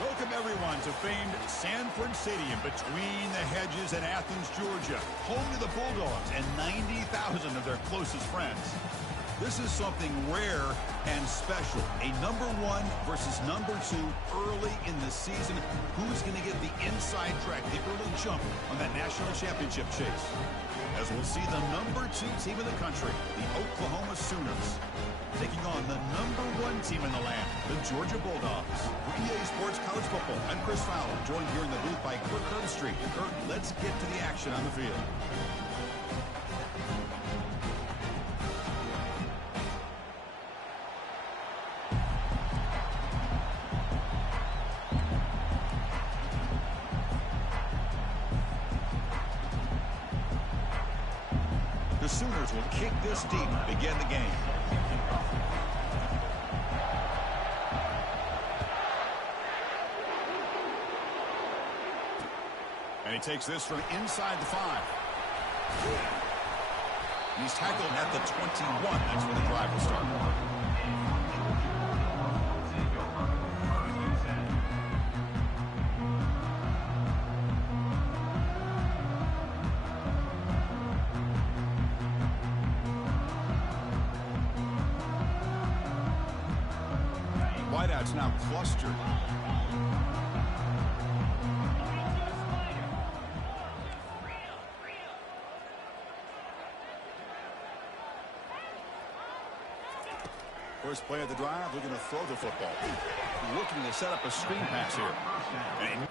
Welcome, everyone, to famed Sanford Stadium between the hedges in Athens, Georgia, home to the Bulldogs and 90,000 of their closest friends. This is something rare and special. A number 1 versus number 2 early in the season. Who's going to get the inside track, the early jump on that national championship chase? As we'll see the number 2 team in the country, the Oklahoma Sooners, taking on the number 1 team in the land, the Georgia Bulldogs. For EA Sports College Football, I'm Chris Fowler, joined here in the booth by Kirk Herbstreit. Kirk, let's get to the action on the field. The Sooners will kick this deep to begin the game. And he takes this from inside the 5. He's tackled at the 21. That's where the drive will start. Wideouts now clustered. First play of the drive, looking to throw the football. Looking to set up a screen pass here. And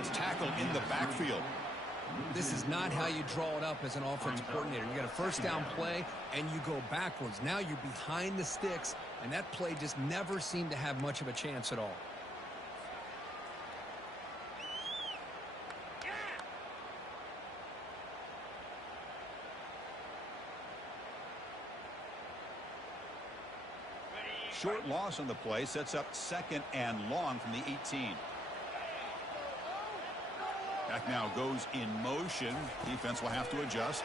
it's tackled in the backfield. This is not how you draw it up as an offensive coordinator. You got a first down play, and you go backwards. Now you're behind the sticks, and that play just never seemed to have much of a chance at all. Short loss on the play sets up 2nd and long from the 18. Back now goes in motion. Defense will have to adjust.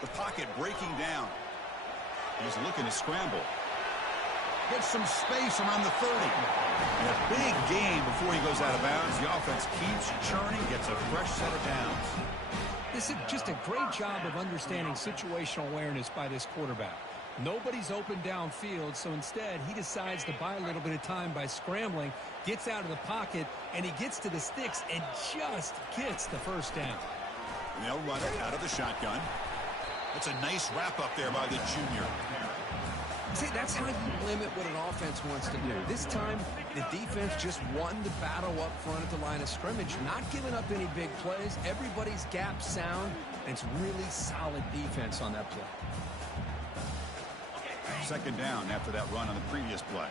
The pocket breaking down. He's looking to scramble. Gets some space around the 30. And a big gain before he goes out of bounds. The offense keeps churning, gets a fresh set of downs. This is just a great job of understanding situational awareness by this quarterback. Nobody's open downfield, so instead he decides to buy a little bit of time by scrambling, gets out of the pocket, and he gets to the sticks and just gets the first down. And they'll run it out of the shotgun. That's a nice wrap up there by the junior. See, that's how you limit what an offense wants to do. This time, the defense just won the battle up front at the line of scrimmage, not giving up any big plays. Everybody's gap sound, and it's really solid defense on that play. 2nd down after that run on the previous play.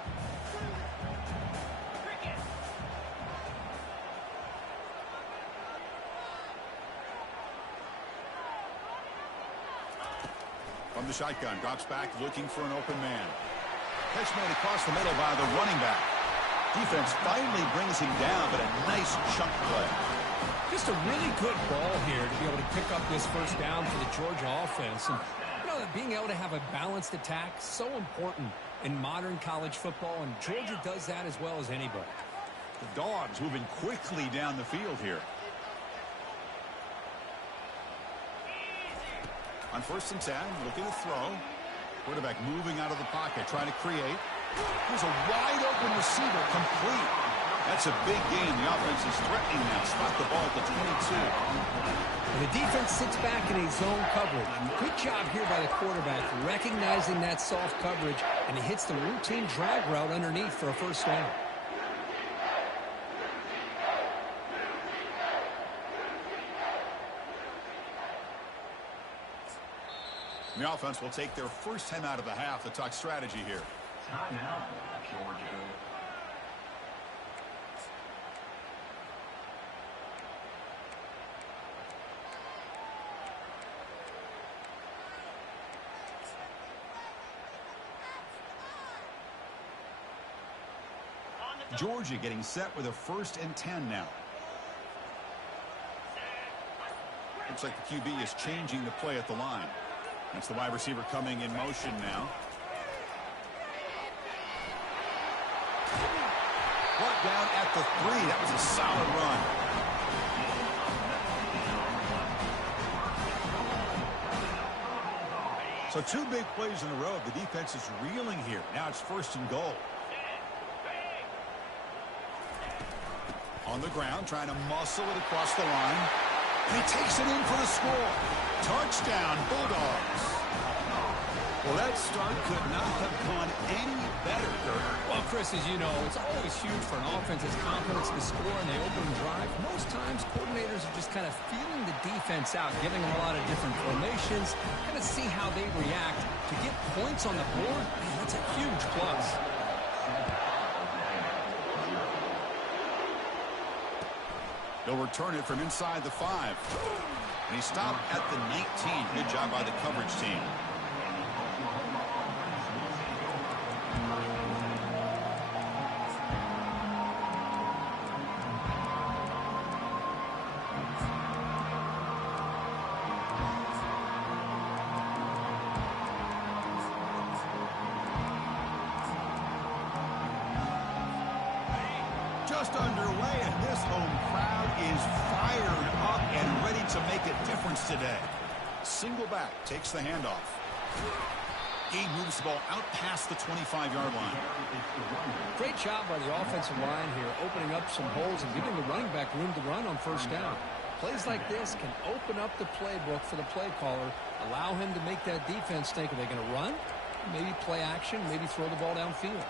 From the shotgun, drops back looking for an open man. Catch made across the middle by the running back. Defense finally brings him down, but a nice chunk play. Just a really good ball here to be able to pick up this first down for the Georgia offense. And being able to have a balanced attack, so important in modern college football, and Georgia does that as well as anybody. The Dogs moving quickly down the field here. On 1st and 10, looking to throw. Quarterback moving out of the pocket, trying to create. There's a wide open receiver, complete. That's a big gain. The offense is threatening now. Spot the ball at the 22. The defense sits back in a zone coverage. Good job here by the quarterback, recognizing that soft coverage, and he hits the routine drag route underneath for a first down. The offense will take their first time out of the half to talk strategy here. Timeout, Georgia. Georgia getting set with a 1st and 10 now. Looks like the QB is changing the play at the line. That's the wide receiver coming in motion now. Brought down at the 3. That was a solid run. So 2 big plays in a row. The defense is reeling here. Now it's 1st and goal. On the ground, trying to muscle it across the line. And he takes it in for the score. Touchdown, Bulldogs. Well, that start could not have gone any better, Gerber. Well, Chris, as you know, it's always huge for an offense's confidence to score in the opening drive. Most times, coordinators are just kind of feeling the defense out, giving them a lot of different formations, kind of see how they react. To get points on the board, man, that's a huge plus. They'll return it from inside the 5. And he stopped at the 19. Good job by the coverage team. Just underway, and this home crowd is fired up and ready to make a difference today. Single back takes the handoff. He moves the ball out past the 25-yard line. Great job by the offensive line here, opening up some holes and giving the running back room to run on 1st down. Plays like this can open up the playbook for the play caller, allow him to make that defense think, are they going to run? Maybe play action, maybe throw the ball downfield.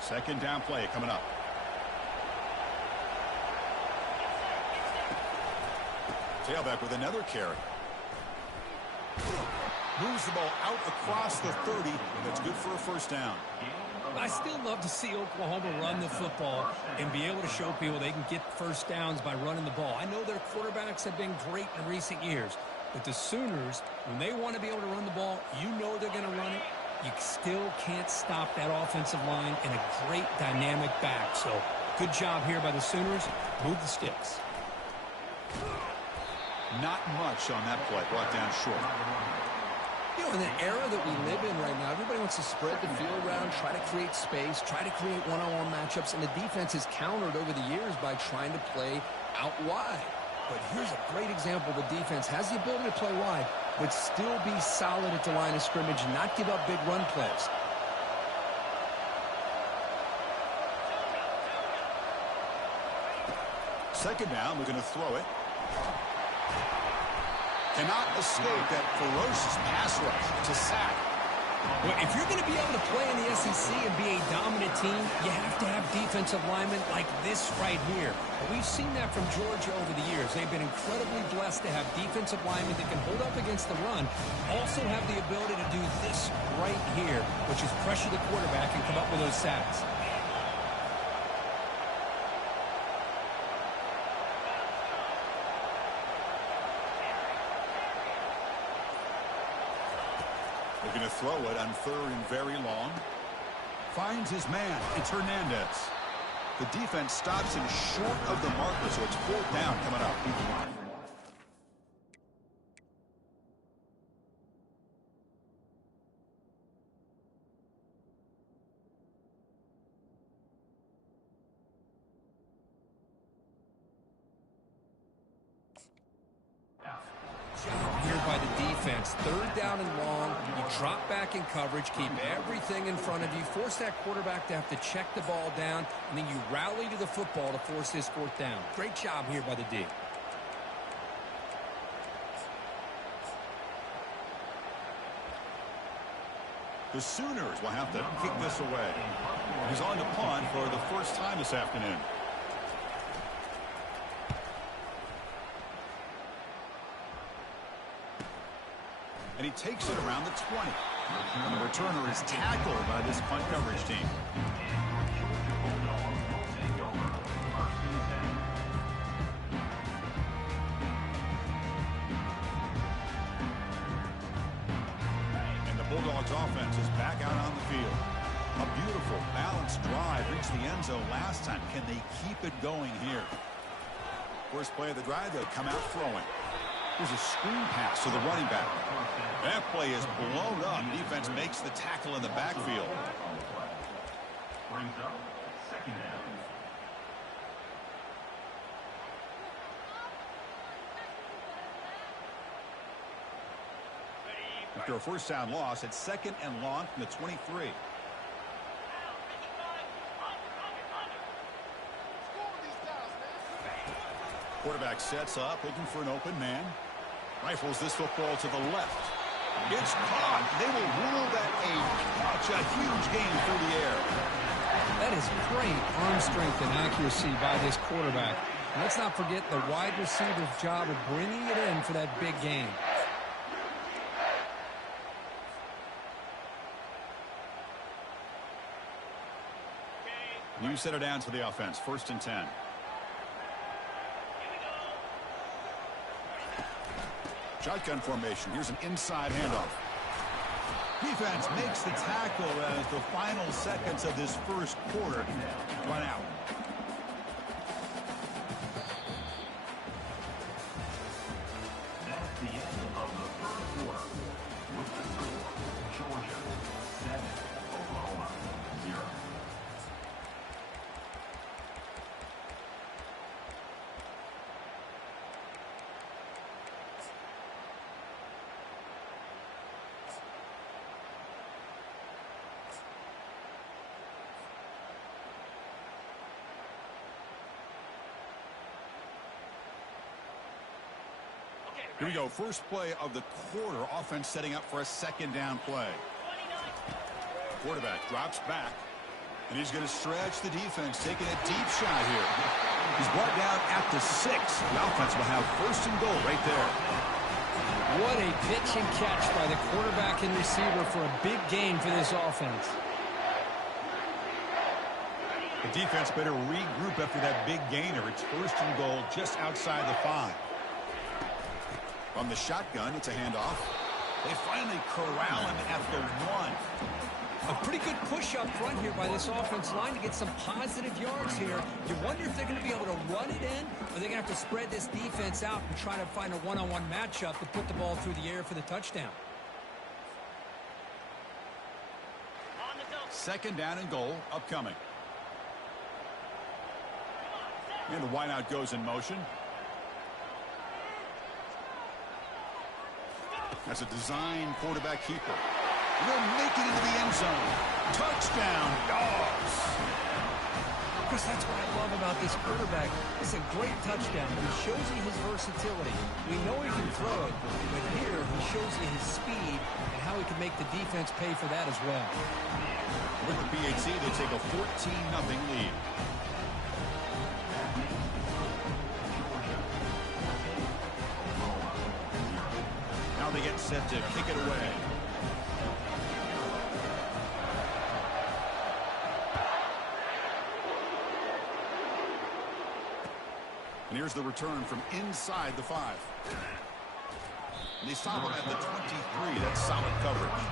2nd down play coming up. Tailback with another carry. Moves the ball out across the 30. That's good for a 1st down. I still love to see Oklahoma run the football and be able to show people they can get 1st downs by running the ball. I know their quarterbacks have been great in recent years, but the Sooners, when they want to be able to run the ball, you know they're going to run it. You still can't stop that offensive line and a great dynamic back. So good job here by the Sooners. Move the sticks. Not much on that play. Brought down short. You know, in the era that we live in right now, everybody wants to spread the field around, try to create space, try to create one-on-one matchups, and the defense has countered over the years by trying to play out wide. But here's a great example. The defense has the ability to play wide, but still be solid at the line of scrimmage and not give up big run plays. Second down, we're going to throw it. Cannot escape that ferocious pass rush to sack. Well, if you're going to be able to play in the SEC and be a dominant team, you have to have defensive linemen like this right here. We've seen that from Georgia over the years. They've been incredibly blessed to have defensive linemen that can hold up against the run, also have the ability to do this right here, which is pressure the quarterback and come up with those sacks. They're going to throw it on 3rd and very long. Finds his man. It's Hernandez. The defense stops him short of the marker, so it's 4th down coming up. Here by the defense. 3rd down and long. You drop back in coverage, keep everything in front of you, force that quarterback to have to check the ball down, and then you rally to the football to force this 4th down. Great job here by the D. The Sooners will have to kick this away. He's on to punt for the first time this afternoon. And he takes it around the 20. And the returner is tackled by this punt coverage team. And the Bulldogs offense is back out on the field. A beautiful, balanced drive reached the end zone last time. Can they keep it going here? First play of the drive, they'll come out throwing. Here's a screen pass to the running back. That play is blown up. Defense makes the tackle in the backfield. Brings up second down. After a first down loss, it's second and long from the 23. Quarterback sets up, looking for an open man. Rifles this football to the left. It's caught. They will rule that a catch, a huge gain through the air. That is great arm strength and accuracy by this quarterback. And let's not forget the wide receiver's job of bringing it in for that big gain. New center downs for the offense. First and 10. Shotgun formation. Here's an inside handoff. Defense makes the tackle as the final seconds of this first quarter run out. That's the end of the first quarter. With the score, Georgia 7, Oklahoma 0. Here we go. First play of the quarter. Offense setting up for a second down play. Quarterback drops back. And he's going to stretch the defense, taking a deep shot here. He's brought down at the 6. The offense will have first and goal right there. What a pitch and catch by the quarterback and receiver for a big gain for this offense. The defense better regroup after that big gainer. It's first and goal just outside the 5. From the shotgun, it's a handoff. They finally corral him at the 1. A pretty good push up front here by this offense line to get some positive yards here. You wonder if they're going to be able to run it in, or they're going to have to spread this defense out and try to find a one-on-one matchup to put the ball through the air for the touchdown. Second down and goal upcoming. And the wideout goes in motion. That's a design quarterback keeper. They'll make it into the end zone. Touchdown, Dogs. Chris, that's what I love about this quarterback. It's a great touchdown. He shows you his versatility. We know he can throw it, but here he shows you his speed and how he can make the defense pay for that as well. With the PAT, they take a 14-0 lead. Now they get set to kick it away. And here's the return from inside the 5. And they stop him at the 23. That's solid coverage.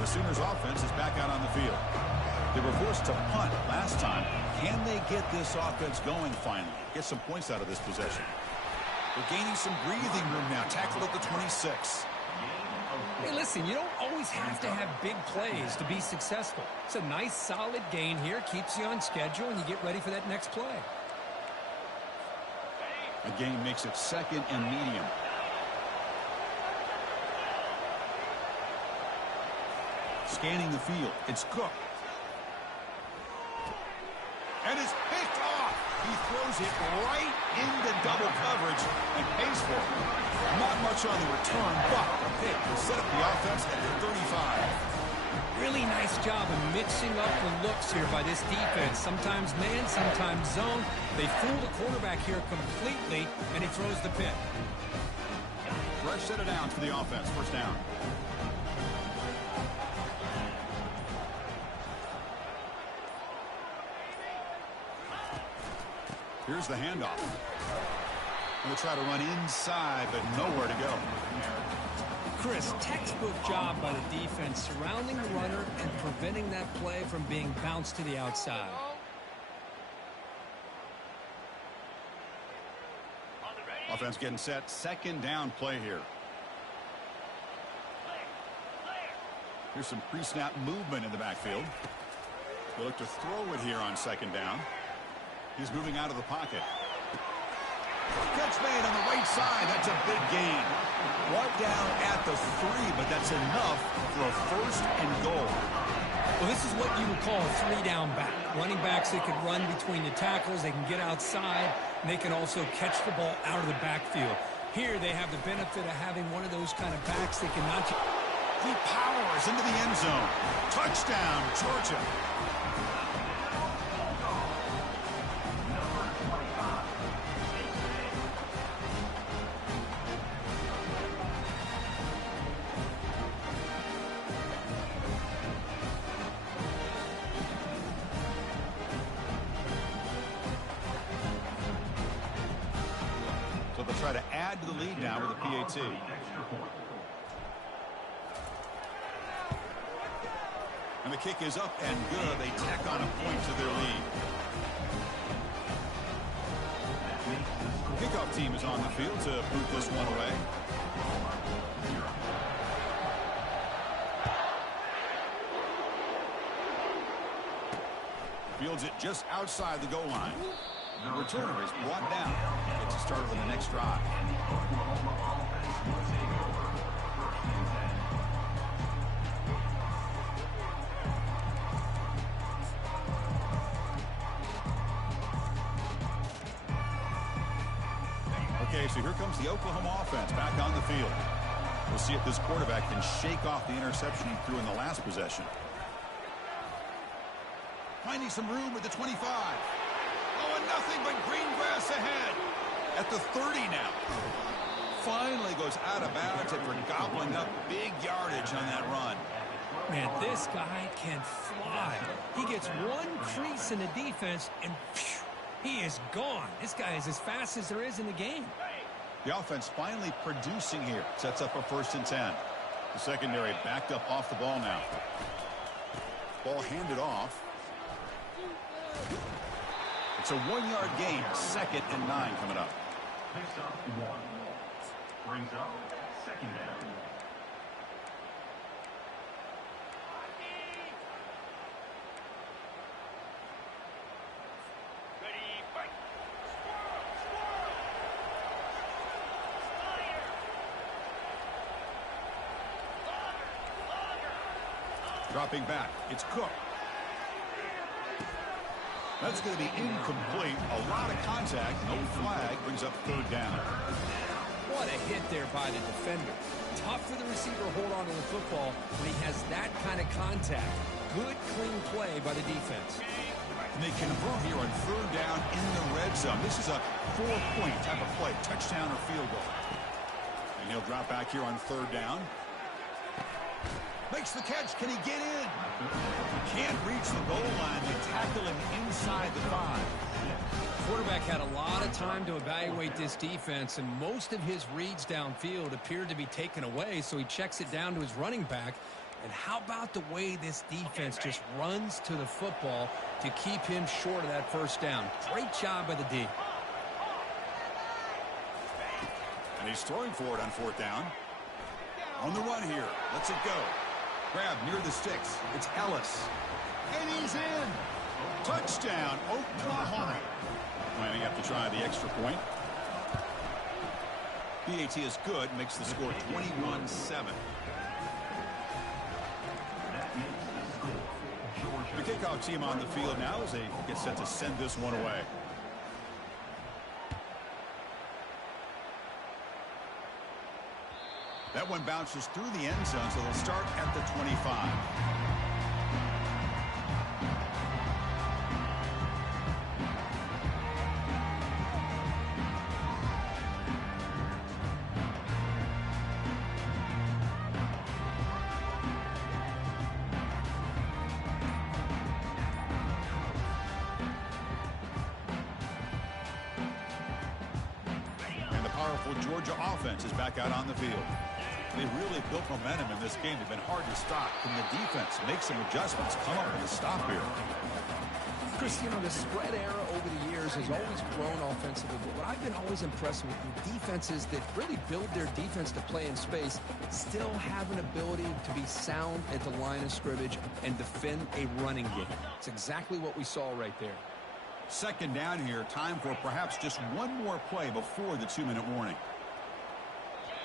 The Sooners offense is back out on the field. They were forced to punt last time. Can they get this offense going finally? Get some points out of this possession. They're gaining some breathing room now. Tackled at the 26. Hey, listen, you don't always have to have big plays to be successful. It's a nice, solid gain here. Keeps you on schedule, and you get ready for that next play. A gain makes it second and medium. Scanning the field. It's Cook. And it's picked off. He throws it right into double coverage and pays for it. Not much on the return, but a pick will set up the offense at the 35. Really nice job of mixing up the looks here by this defense. Sometimes man, sometimes zone. They fool the quarterback here completely, and he throws the pick. Fresh set of downs for the offense. First down. Here's the handoff. They'll try to run inside, but nowhere to go. Chris, textbook job by the defense surrounding the runner and preventing that play from being bounced to the outside. Offense getting set. Second down play here. Here's some pre-snap movement in the backfield. They'll look to throw it here on second down. He's moving out of the pocket. Catch made on the right side. That's a big gain. Brought down at the 3, but that's enough for a first and goal. Well, this is what you would call a 3-down back. Running backs, they can run between the tackles, they can get outside, and they can also catch the ball out of the backfield. Here, they have the benefit of having one of those kind of backs that can not... He powers into the end zone. Touchdown, Georgia. So they'll try to add to the lead now with a PAT. And the kick is up and good. They tack on a point to their lead. Kickoff team is on the field to boot this one away. Fields it just outside the goal line. The returner is brought down. Gets a start on the next drive. Okay, so here comes the Oklahoma offense back on the field. We'll see if this quarterback can shake off the interception he threw in the last possession. Finding some room with the 25. Oh, and nothing but green grass ahead. At the 30 now. Finally goes out of bounds after gobbling up big yardage on that run. Man, this guy can fly. He gets one crease in the defense, and phew, he is gone. This guy is as fast as there is in the game. The offense finally producing here. Sets up a 1st and 10. The secondary backed up off the ball now. Ball handed off. It's a 1-yard gain. 2nd and 9 coming up. Picks up 1. Brings up 2nd down. Dropping back. It's Cook. That's going to be incomplete. A lot of contact. No flag. Brings up 3rd down. What a hit there by the defender. Tough for the receiver to hold on to the football when he has that kind of contact. Good, clean play by the defense. And they convert here on 3rd down in the red zone. This is a 4-point type of play. Touchdown or field goal. And he'll drop back here on 3rd down. Makes the catch. Can he get in? He can't reach the goal line. They tackle him inside the 5. Quarterback had a lot of time to evaluate this defense, and most of his reads downfield appeared to be taken away, so he checks it down to his running back. And how about the way this defense just runs to the football to keep him short of that 1st down? Great job by the D. And he's throwing for it on 4th down. On the run here. Lets it go. Grab near the sticks. It's Ellis. And he's in. Touchdown, Oklahoma. Planning up to try the extra point. PAT is good. Makes the score 21-7. The kickoff team on the field now as they get set to send this one away. That one bounces through the end zone, so they'll start at the 25. powerful Georgia offense is back out on the field. They really built momentum in this game. They've been hard to stop. Can the defense make some adjustments, come up with a stop here? Chris, you know, the spread era over the years has always grown offensively, but what I've been always impressed with the defenses that really build their defense to play in space still have an ability to be sound at the line of scrimmage and defend a running game. It's exactly what we saw right there. Second down here, time for perhaps just one more play before the 2-minute warning.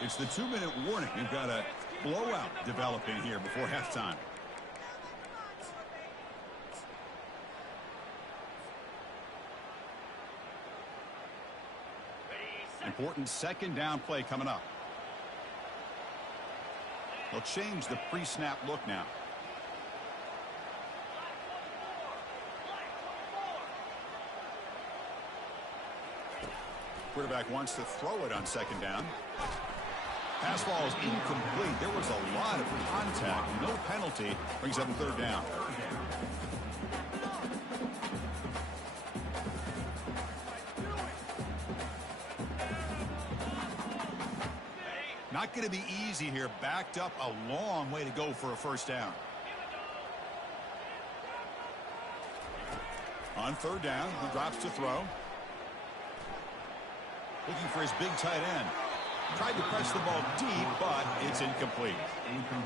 It's the 2-minute warning. We've got a blowout developing here before halftime. Important second down play coming up. They'll change the pre-snap look now. Quarterback wants to throw it on second down. Pass ball is incomplete. There was a lot of contact. No penalty. Brings up third down. Not going to be easy here. Backed up a long way to go for a first down. On third down, he drops to throw. Looking for his big tight end. Tried to press the ball deep, but it's incomplete.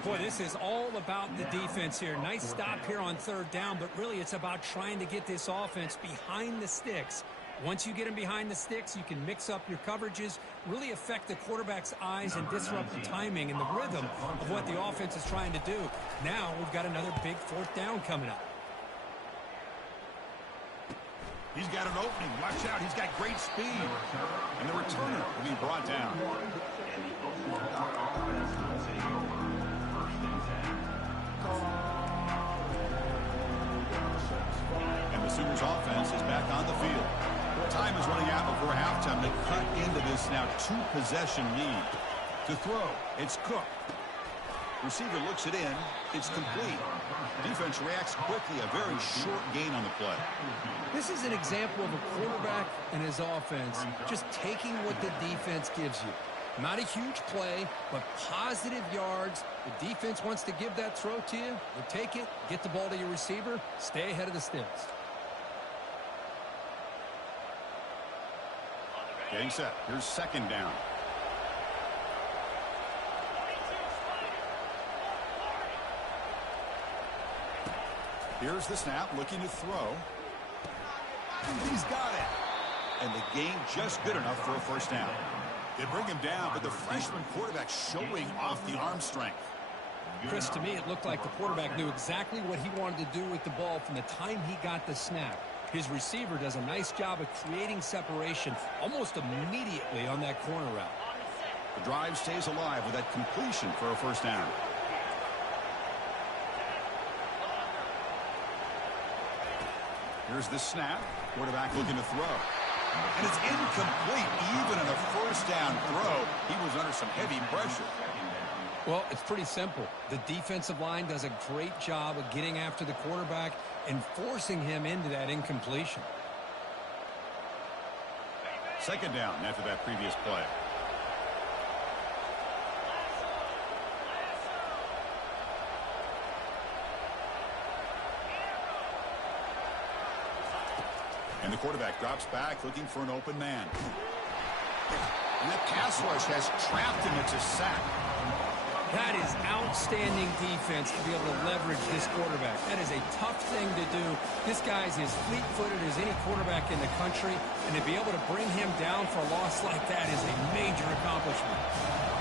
Boy, this is all about the defense here. Nice stop here on third down, but really it's about trying to get this offense behind the sticks. Once you get them behind the sticks, you can mix up your coverages, really affect the quarterback's eyes and disrupt the timing and the rhythm of what the offense is trying to do. Now we've got another big fourth down coming up. He's got an opening. Watch out. He's got great speed. And the returner will be brought down. And the Sooners offense is back on the field. Time is running out before halftime. They cut into this now two-possession lead. To throw, it's Cook. Receiver looks it in. It's complete. Defense reacts quickly. A very short gain on the play. This is an example of a quarterback and his offense just taking what the defense gives you. Not a huge play, but positive yards. The defense wants to give that throw to you. You take it, get the ball to your receiver, stay ahead of the sticks. Getting set. Here's second down. Here's the snap, looking to throw. He's got it. And the game just good enough for a first down. They bring him down, but the freshman quarterback showing off the arm strength. Chris, to me, it looked like the quarterback knew exactly what he wanted to do with the ball from the time he got the snap. His receiver does a nice job of creating separation almost immediately on that corner route. The drive stays alive with that completion for a first down. Here's the snap. Quarterback looking to throw. And it's incomplete. Even in a first down throw, he was under some heavy pressure. Well, it's pretty simple. The defensive line does a great job of getting after the quarterback and forcing him into that incompletion. Second down after that previous play. And the quarterback drops back looking for an open man. And that pass rush has trapped him. It's a sack. That is outstanding defense to be able to leverage this quarterback. That is a tough thing to do. This guy's as fleet-footed as any quarterback in the country, and to be able to bring him down for a loss like that is a major accomplishment.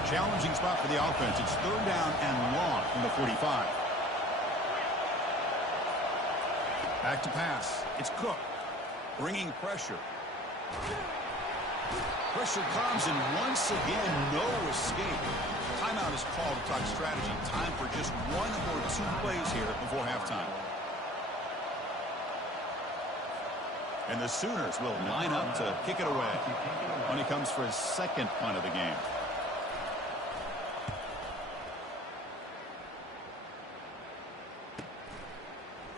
Challenging spot for the offense. It's third down and long from the 45. Back to pass. It's Cook. Bringing pressure. Pressure comes, and once again, no escape. Timeout is called to talk strategy. Time for just one or two plays here before halftime. And the Sooners will line up to kick it away when he comes for his second punt of the game.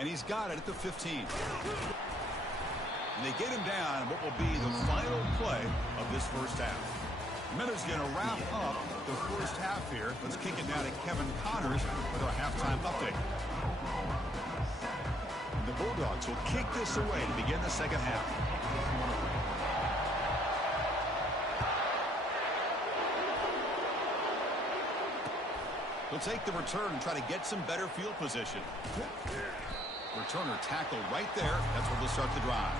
And he's got it at the 15. And they get him down in what will be the final play of this first half. Minute's going to wrap up the first half here. Let's kick it now to Kevin Connors with our halftime update. The Bulldogs will kick this away to begin the second half. He'll take the return and try to get some better field position. Returner tackle right there. That's where they'll start the drive.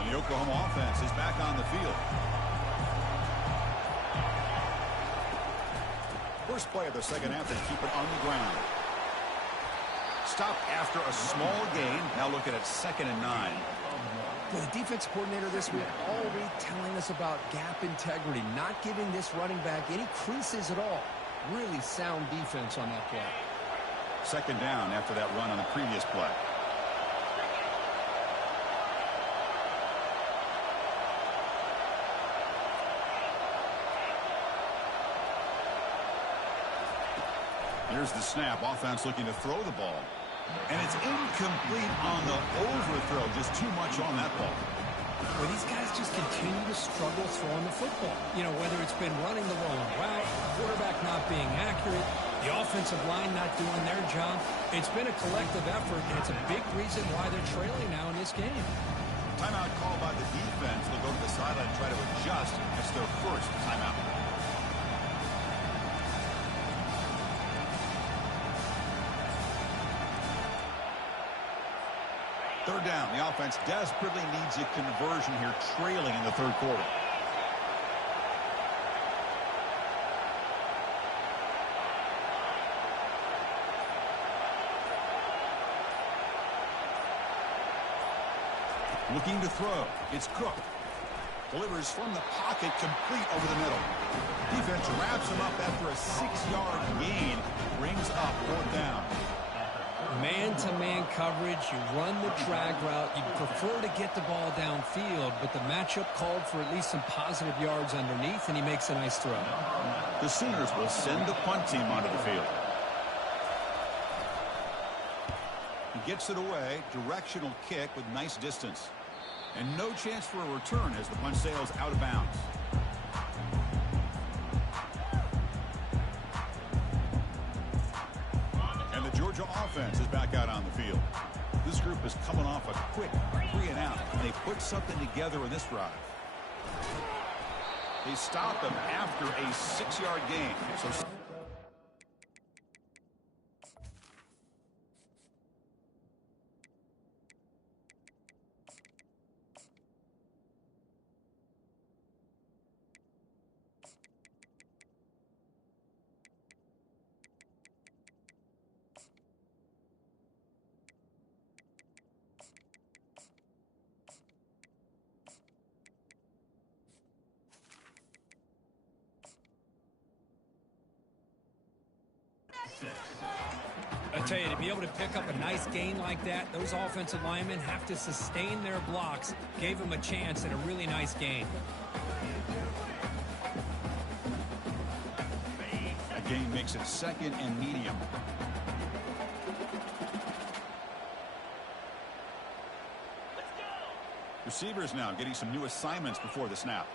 And the Oklahoma offense is back on the field. First play of the second half, they keep it on the ground. Stop after a small gain. Now looking at 2nd and 9. Well, the defense coordinator this week already telling us about gap integrity, not giving this running back any creases at all. Really sound defense on that play. 2nd down after that run on the previous play. Here's the snap. Offense looking to throw the ball. And it's incomplete on the overthrow. Just too much on that ball. Well, these guys just continue to struggle throwing the football. You know, whether it's been running the wrong route, quarterback not being accurate, the offensive line not doing their job. It's been a collective effort, and it's a big reason why they're trailing now in this game. Timeout called by the defense. They'll go to the sideline and try to adjust. It's their first timeout. Third down. The offense desperately needs a conversion here, trailing in the third quarter. Looking to throw. It's Cook. Delivers from the pocket, complete over the middle. Defense wraps him up after a 6-yard gain. Brings up 4th down. Man-to-man coverage, you run the drag route, you prefer to get the ball downfield, but the matchup called for at least some positive yards underneath, and he makes a nice throw. The Sooners will send the punt team onto the field. He gets it away, directional kick with nice distance. And no chance for a return as the punt sails out of bounds. Georgia offense is back out on the field. This group is coming off a quick 3-and-out, and they put something together in this drive. They stop them after a 6-yard gain. So I tell you, to be able to pick up a nice gain like that, those offensive linemen have to sustain their blocks. Gave them a chance at a really nice gain. That gain makes it 2nd and medium. Receivers now getting some new assignments before the snap.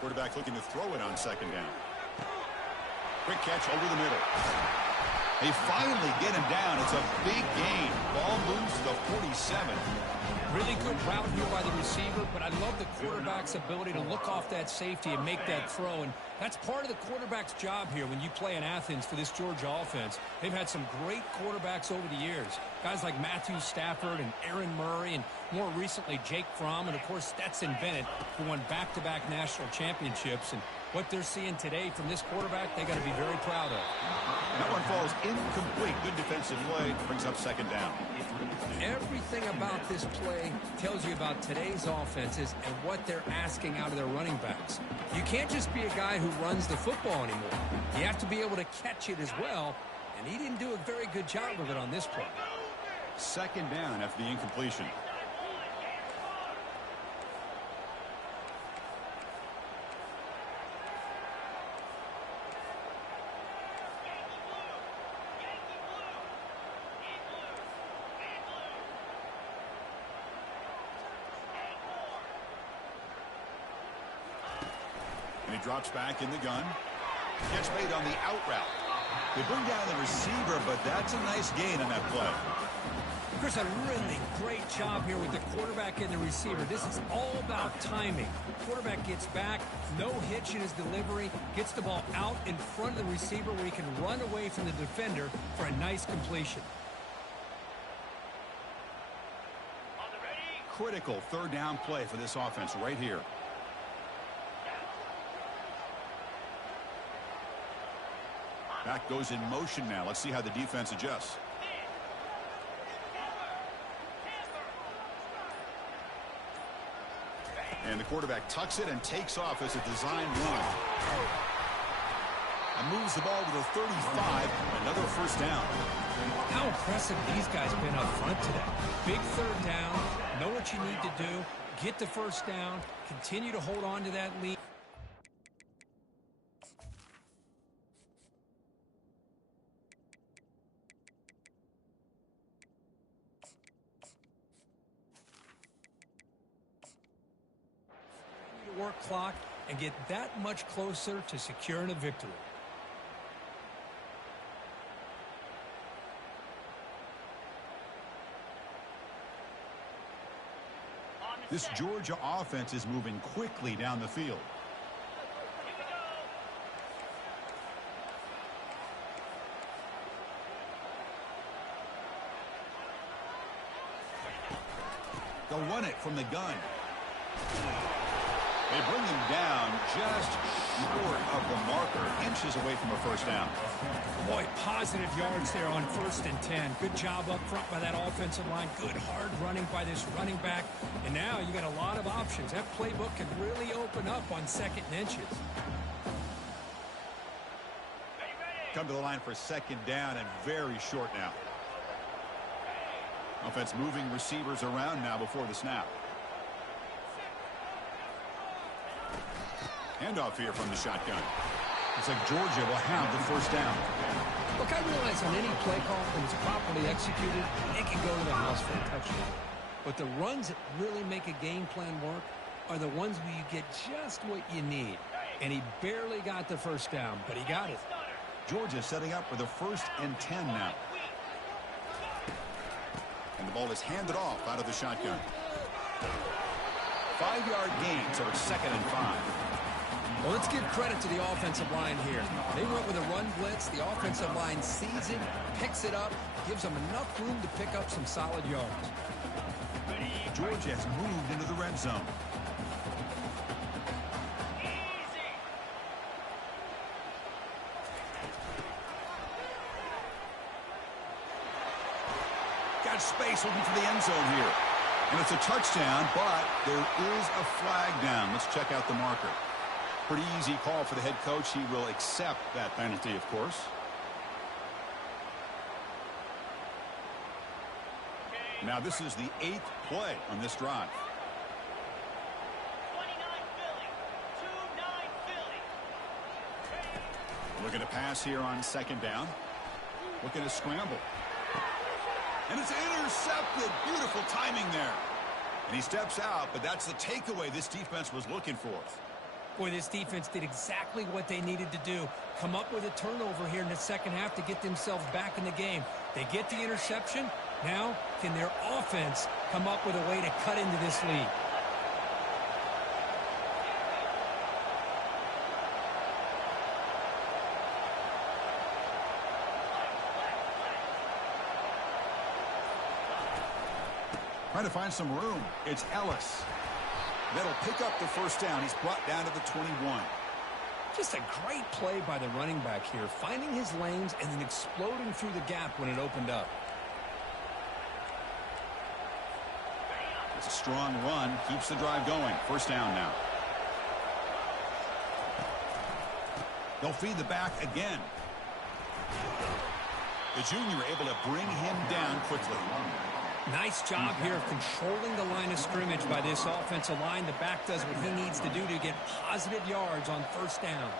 Quarterback looking to throw it on 2nd down. Quick catch over the middle. They finally get him down. It's a big gain. Ball moves to the 47. Really good route here by the receiver, but I love the quarterback's ability to look off that safety and make that throw. And that's part of the quarterback's job here when you play in Athens for this Georgia offense. They've had some great quarterbacks over the years. Guys like Matthew Stafford and Aaron Murray, and more recently Jake Fromm, and of course Stetson Bennett, who won back-to-back national championships. And what they're seeing today from this quarterback, they got to be very proud of. That one falls incomplete. Good defensive play. Brings up 2nd down. Everything about this play tells you about today's offenses and what they're asking out of their running backs. You can't just be a guy who runs the football anymore. You have to be able to catch it as well, and he didn't do a very good job of it on this play. 2nd down after the incompletion. drops back in the gun. Gets made on the out route. They bring down the receiver, but that's a nice gain on that play. Chris, a really great job here with the quarterback and the receiver. This is all about timing. Quarterback gets back, no hitch in his delivery, gets the ball out in front of the receiver where he can run away from the defender for a nice completion. Critical third down play for this offense right here. Back goes in motion now. Let's see how the defense adjusts. And the quarterback tucks it and takes off as a designed run. And moves the ball to the 35. Another first down. How impressive these guys been up front today. Big third down. Know what you need to do. Get the first down. Continue to hold on to that lead. Work clock and get that much closer to securing a victory. This Georgia offense is moving quickly down the field. They'll run it from the gun. They bring him down just short of the marker, inches away from a first down. Boy, positive yards there on 1st and 10. Good job up front by that offensive line. Good hard running by this running back. And now you got a lot of options. That playbook can really open up on 2nd and inches. Come to the line for 2nd down and very short now. Offense moving receivers around now before the snap. Handoff here from the shotgun. Looks like Georgia will have the first down. Look, I realize on any play call, when it's properly executed, it can go to the house for a touchdown. But the runs that really make a game plan work are the ones where you get just what you need. And he barely got the first down, but he got it. Georgia setting up for the 1st and 10 now. And the ball is handed off out of the shotgun. 5-yard gain, so it's 2nd and 5. Well, let's give credit to the offensive line here. They went with a run blitz. The offensive line sees it, picks it up, gives them enough room to pick up some solid yards. Georgia has moved into the red zone. Got space looking for the end zone here. And it's a touchdown, but there is a flag down. Let's check out the marker. Pretty easy call for the head coach. He will accept that penalty, of course. Now this is the 8th play on this drive. 29 Philly. Looking to pass here on 2nd down. Looking to scramble. And it's intercepted. Beautiful timing there. And he steps out, but that's the takeaway this defense was looking for. Boy, this defense did exactly what they needed to do. Come up with a turnover here in the 2nd half to get themselves back in the game. They get the interception. Now, can their offense come up with a way to cut into this lead? Trying to find some room. It's Ellis. That'll pick up the first down. He's brought down to the 21. Just a great play by the running back here, finding his lanes and then exploding through the gap when it opened up. It's a strong run. Keeps the drive going. First down now. They'll feed the back again. The junior able to bring him down quickly. Nice job here of controlling the line of scrimmage by this offensive line. The back does what he needs to do to get positive yards on first down.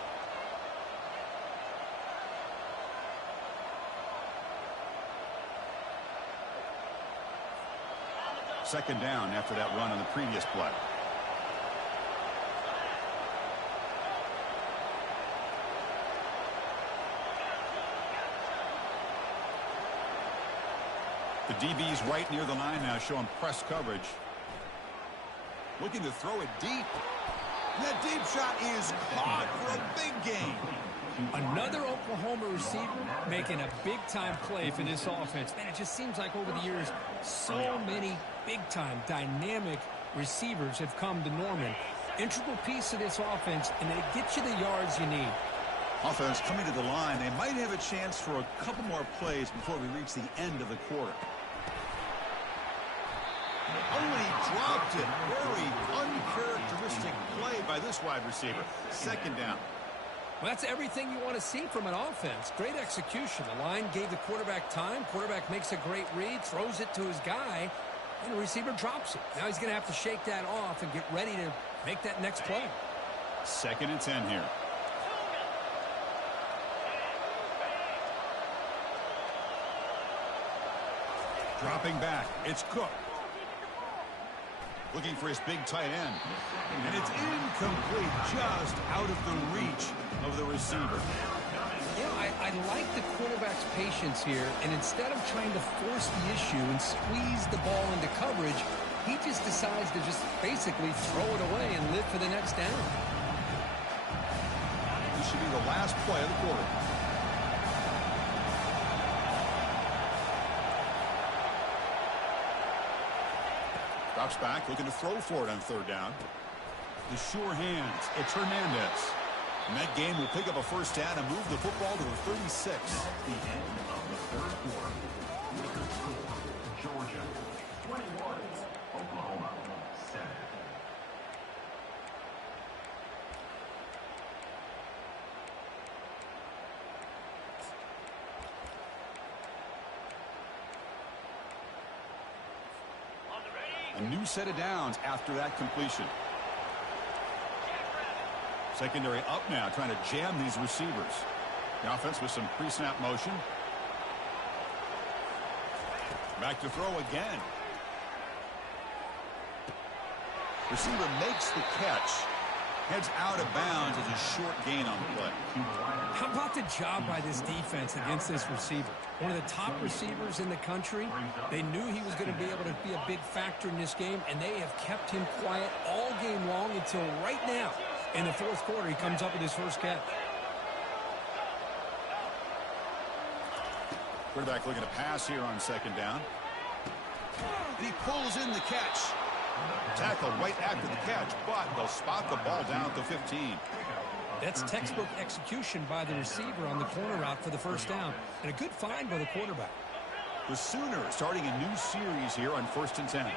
Second down after that run on the previous play. The DB's right near the line now, showing press coverage. Looking to throw it deep. And that deep shot is caught for a big gain. Another Oklahoma receiver making a big-time play for this offense. Man, it just seems like over the years, so many big-time, dynamic receivers have come to Norman. Integral piece of this offense, and they get you the yards you need. Offense coming to the line. They might have a chance for a couple more plays before we reach the end of the quarter. Oh, and he dropped it. Very uncharacteristic play by this wide receiver. Second down. Well, that's everything you want to see from an offense. Great execution. The line gave the quarterback time. Quarterback makes a great read, throws it to his guy, and the receiver drops it. Now he's going to have to shake that off and get ready to make that next play. 2nd and 10 here. Dropping back. It's Cook. Looking for his big tight end. And it's incomplete, just out of the reach of the receiver. You know, I like the quarterback's patience here, and instead of trying to force the issue and squeeze the ball into coverage, he just decides to just basically throw it away and live for the next down. This should be the last play of the quarter. Drops back, looking to throw for it on 3rd down. The sure hands. It's Hernandez. And that game will pick up a 1st down and move the football to the 36. The end of the 3rd quarter. With the score, Georgia 21, Oklahoma 7. A new set of downs after that completion. Secondary up now, trying to jam these receivers. The offense with some pre-snap motion. Back to throw again. Receiver makes the catch. Heads out of bounds as a short gain on the play. How about the job by this defense against this receiver? One of the top receivers in the country. They knew he was going to be able to be a big factor in this game, and they have kept him quiet all game long until right now. In the 4th quarter, he comes up with his first catch. Quarterback looking to pass here on 2nd down. And he pulls in the catch. Tackle right after the catch, but they'll spot the ball down at the 15. That's textbook execution by the receiver on the corner route for the 1st down. And a good find by the quarterback. The Sooners starting a new series here on 1st and 10.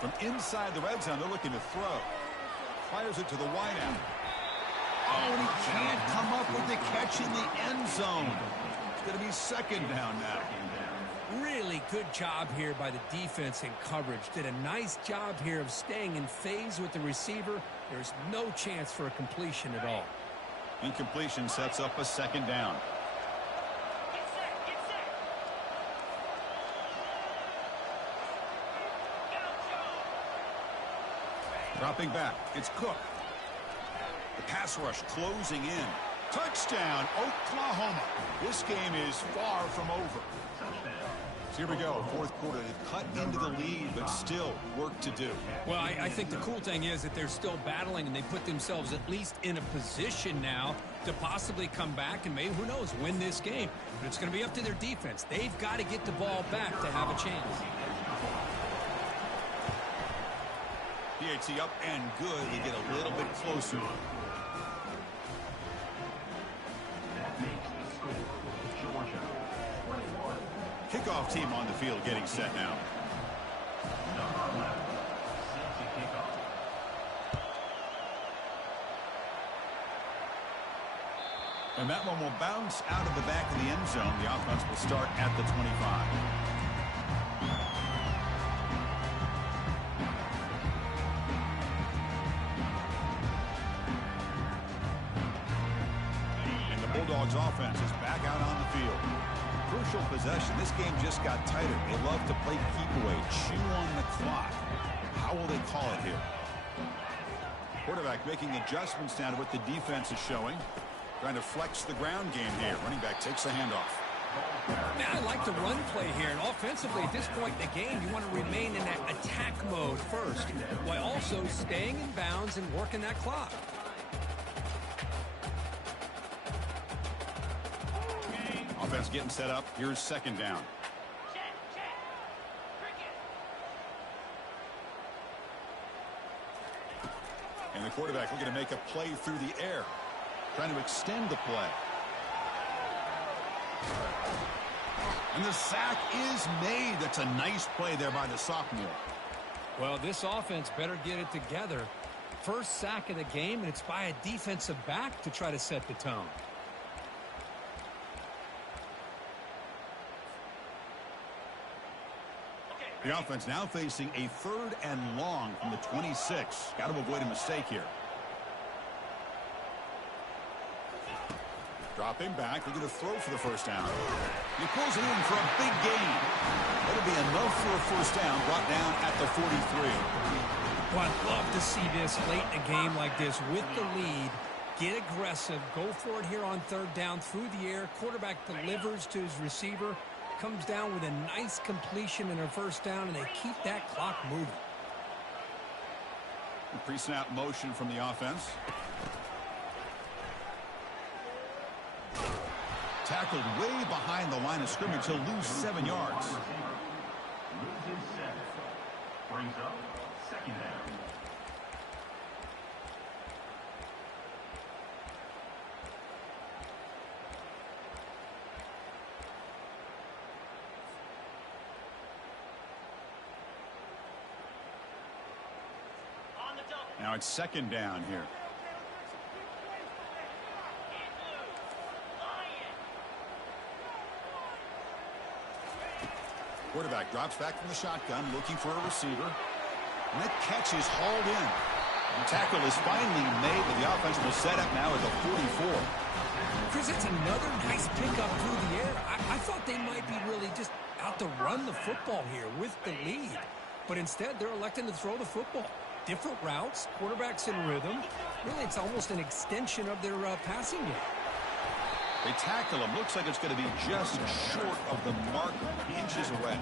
From inside the red zone, they're looking to throw. Fires it to the wideout. Oh, and he can't come up with the catch in the end zone. It's going to be 2nd down now. Really good job here by the defense in coverage. Did a nice job here of staying in phase with the receiver. There's no chance for a completion at all. Incompletion sets up a 2nd down. Dropping back, it's Cook. The pass rush closing in. Touchdown, Oklahoma. This game is far from over. So here we go, 4th quarter. They've cut into the lead, but still work to do. Well, I think the cool thing is that they're still battling, and they put themselves at least in a position now to possibly come back and maybe, who knows, win this game. But it's going to be up to their defense. They've got to get the ball back to have a chance. PAT up and good. They get a little bit closer. That makes the score, Georgia 21. Kickoff team on the field getting set now. Number 11, set to kick off. And that one will bounce out of the back of the end zone. The offense will start at the 25. Bulldogs offense is back out on the field. First initial possession, this game just got tighter. They love to play keep away, chew on the clock. How will they call it here? Quarterback making adjustments down to what the defense is showing. Trying to flex the ground game here. Running back takes the handoff. Man, I like the run play here. And offensively, at this point in the game, you want to remain in that attack mode first, while also staying in bounds and working that clock. Offense getting set up. Here's second down. And the quarterback looking to make a play through the air. Trying to extend the play. And the sack is made. That's a nice play there by the sophomore. Well, this offense better get it together. First sack of the game, and it's by a defensive back to try to set the tone. The offense now facing a 3rd and long from the 26. Got to avoid a mistake here. Dropping back, looking to throw for the first down. He pulls it in for a big gain. That'll be enough for a first down, brought down at the 43. Well, I'd love to see this late in a game like this with the lead. Get aggressive, go for it here on 3rd down through the air. Quarterback delivers to his receiver. Comes down with a nice completion in their first down, and they keep that clock moving. Pre-snap motion from the offense. Tackled way behind the line of scrimmage. He'll lose 7 yards. Loses 7. Brings up second down. Now it's second down here. Quarterback drops back from the shotgun, looking for a receiver. And that catch is hauled in. The tackle is finally made, but the offense will set up now at the 44. Chris, it's another nice pickup through the air. I thought they might be really just out to run the football here with the lead. But instead, they're electing to throw the football. Different routes, quarterbacks in rhythm. Really, it's almost an extension of their passing game. They tackle him. Looks like it's going to be just short of the mark, inches away.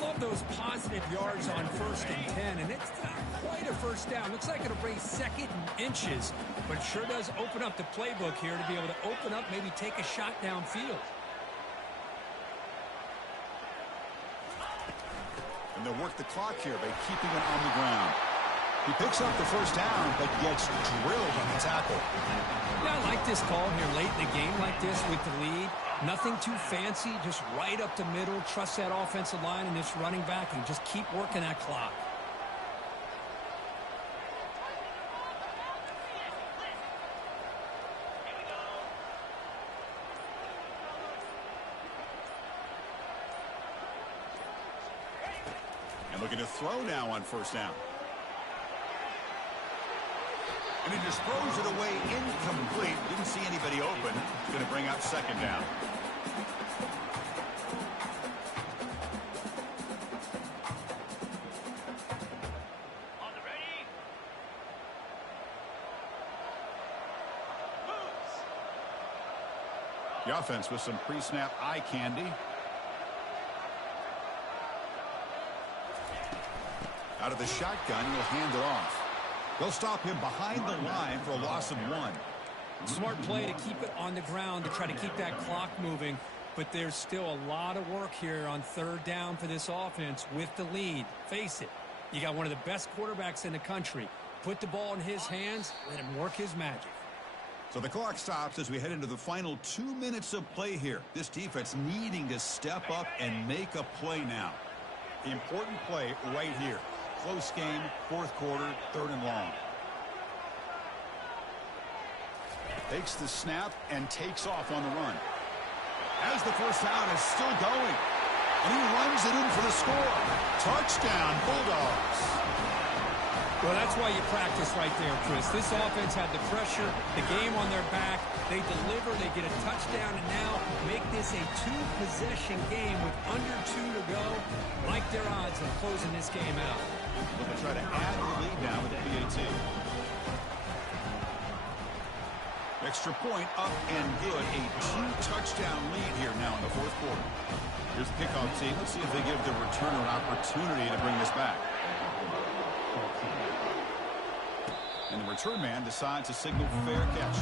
Love those positive yards on 1st and 10, and it's not quite a first down. Looks like it'll bring 2nd and inches, but it sure does open up the playbook here to be able to open up, maybe take a shot downfield. And they'll work the clock here by keeping it on the ground. He picks up the first down, but gets drilled on the tackle. Yeah, I like this call here late in the game like this with the lead. Nothing too fancy, just right up the middle. Trust that offensive line and this running back and just keep working that clock. And looking to throw now on first down. And he just throws it away incomplete. Didn't see anybody open. He's going to bring up second down. On the ready. Moves. The offense with some pre-snap eye candy. Out of the shotgun, he'll hand it off. They'll stop him behind the line for a loss of 1. Smart play to keep it on the ground to try to keep that clock moving. But there's still a lot of work here on 3rd down for this offense with the lead. Face it, you got one of the best quarterbacks in the country. Put the ball in his hands, let him work his magic. So the clock stops as we head into the final 2 minutes of play here. This defense needing to step up and make a play now. The important play right here. Close game, 4th quarter, 3rd and long. Takes the snap and takes off on the run. As the first down is still going. And he runs it in for the score. Touchdown, Bulldogs. Well, that's why you practice right there, Chris. This offense had the pressure, the game on their back. They deliver, they get a touchdown, and now make this a two-possession game with under 2 to go. Like their odds of closing this game out. Looking to try to add to the lead now with the PAT. Extra point up and good. A 2-touchdown lead here now in the fourth quarter. Here's the kickoff team. Let's see if they give the returner an opportunity to bring this back. And the return man decides to signal fair catch.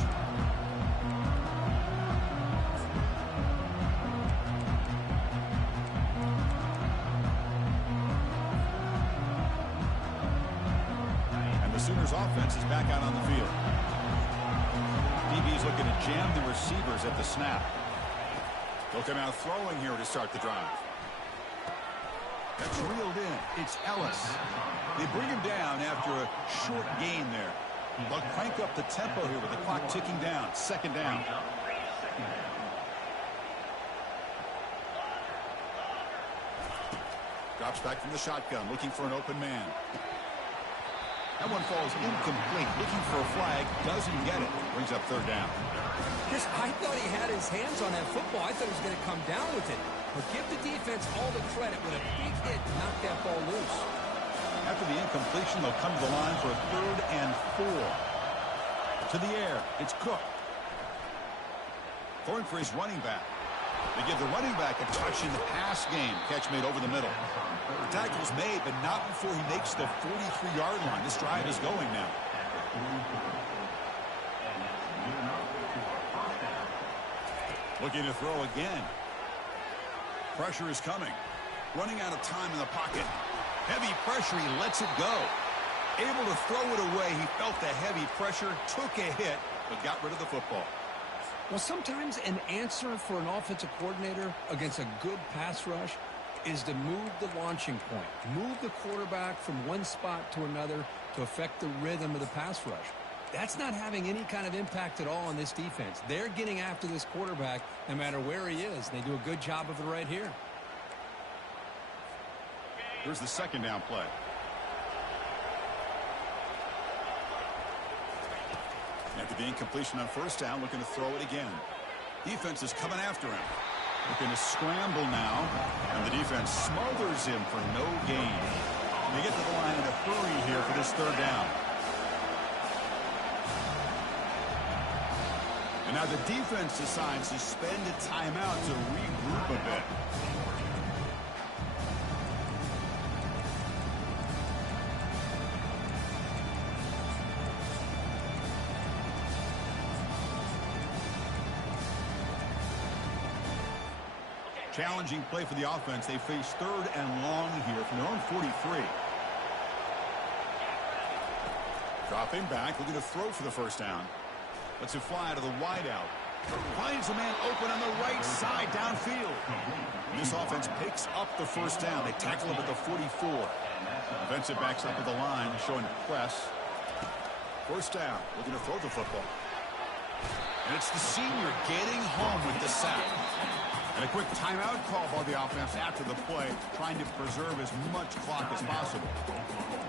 And the Sooners offense is back out on the field. DB's looking to jam the receivers at the snap. They'll come out throwing here to start the drive. That's reeled in. It's Ellis. They bring him down after a short gain there. They'll crank up the tempo here with the clock ticking down. Second down. Drops back from the shotgun, looking for an open man. That one falls incomplete. Looking for a flag, doesn't get it. Brings up third down. Chris, I thought he had his hands on that football. I thought he was going to come down with it. But give the defense all the credit with a big hit to knock that ball loose. After the incompletion, they'll come to the line for a 3rd and 4. To the air, it's Cook. Throwing for his running back. They give the running back a touch in the pass game. Catch made over the middle. The tackle's made, but not before he makes the 43-yard line. This drive is going now. Looking to throw again. Pressure is coming. Running out of time in the pocket. Heavy pressure, he lets it go. Able to throw it away. He felt the heavy pressure, took a hit, but got rid of the football. Well, sometimes an answer for an offensive coordinator against a good pass rush is to move the launching point. Move the quarterback from one spot to another to affect the rhythm of the pass rush. That's not having any kind of impact at all on this defense. They're getting after this quarterback no matter where he is. They do a good job of it right here. Here's the second down play. After the incompletion on first down, looking to throw it again. Defense is coming after him. Looking to scramble now, and the defense smothers him for no gain. They get to the line in a hurry here for this third down. And now the defense decides to spend a timeout to regroup a bit. Challenging play for the offense. They face 3rd and long here from their own 43. Dropping back, looking to throw for the first down. Lets it fly to the wideout. Finds a man open on the right side downfield. This offense picks up the first down. They tackle him at the 44. Defensive backs up at the line, showing press. First down, looking to throw the football. And it's the senior getting home with the sack. And a quick timeout call by the offense after the play, trying to preserve as much clock as possible.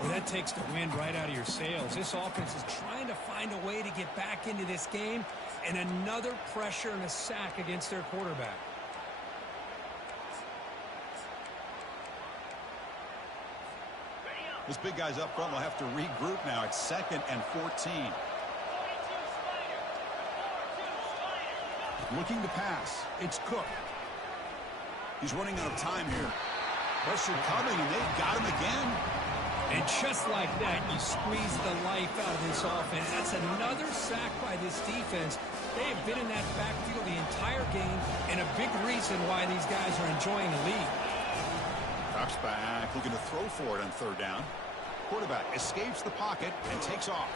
Well, that takes the wind right out of your sails. This offense is trying to find a way to get back into this game, and another pressure and a sack against their quarterback. This big guy's up front will have to regroup now. It's 2nd and 14. Looking to pass. It's Cook. He's running out of time here. Pressure coming, and they've got him again. And just like that, you squeeze the life out of this offense. That's another sack by this defense. They have been in that backfield the entire game, and a big reason why these guys are enjoying the lead. Drops back, looking to throw for it on 3rd down. Quarterback escapes the pocket and takes off.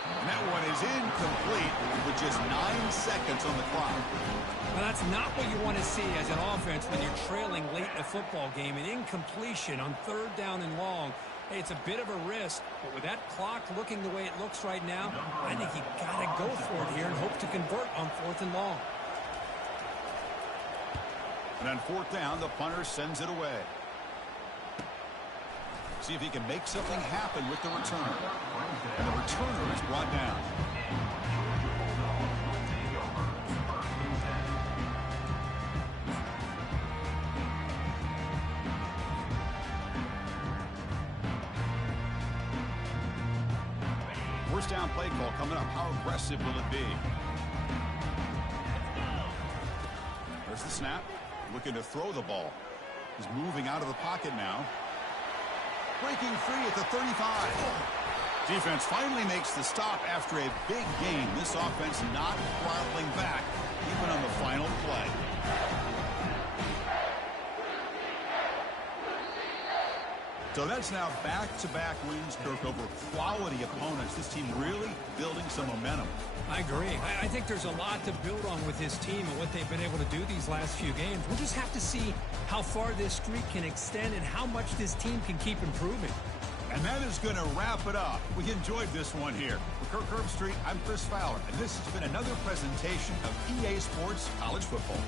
And that one is incomplete with just 9 seconds on the clock. Well, that's not what you want to see as an offense when you're trailing late in a football game. An incompletion on 3rd down and long. Hey, it's a bit of a risk, but with that clock looking the way it looks right now, I think you got to go for it here and hope to convert on 4th and long. And on 4th down, the punter sends it away. See if he can make something happen with the return. And the returner is brought down. First down play call coming up. How aggressive will it be? There's the snap. Looking to throw the ball. He's moving out of the pocket now. Breaking free at the 35. Defense finally makes the stop after a big gain. This offense not throttling back, even on the final play. So that's now back-to-back wins, Kirk, over quality opponents. This team really building some momentum. I agree. I think there's a lot to build on with this team and what they've been able to do these last few games. We'll just have to see how far this streak can extend and how much this team can keep improving. And that is going to wrap it up. We enjoyed this one here. For Kirk Herbstreit, I'm Chris Fowler, and this has been another presentation of EA Sports College Football.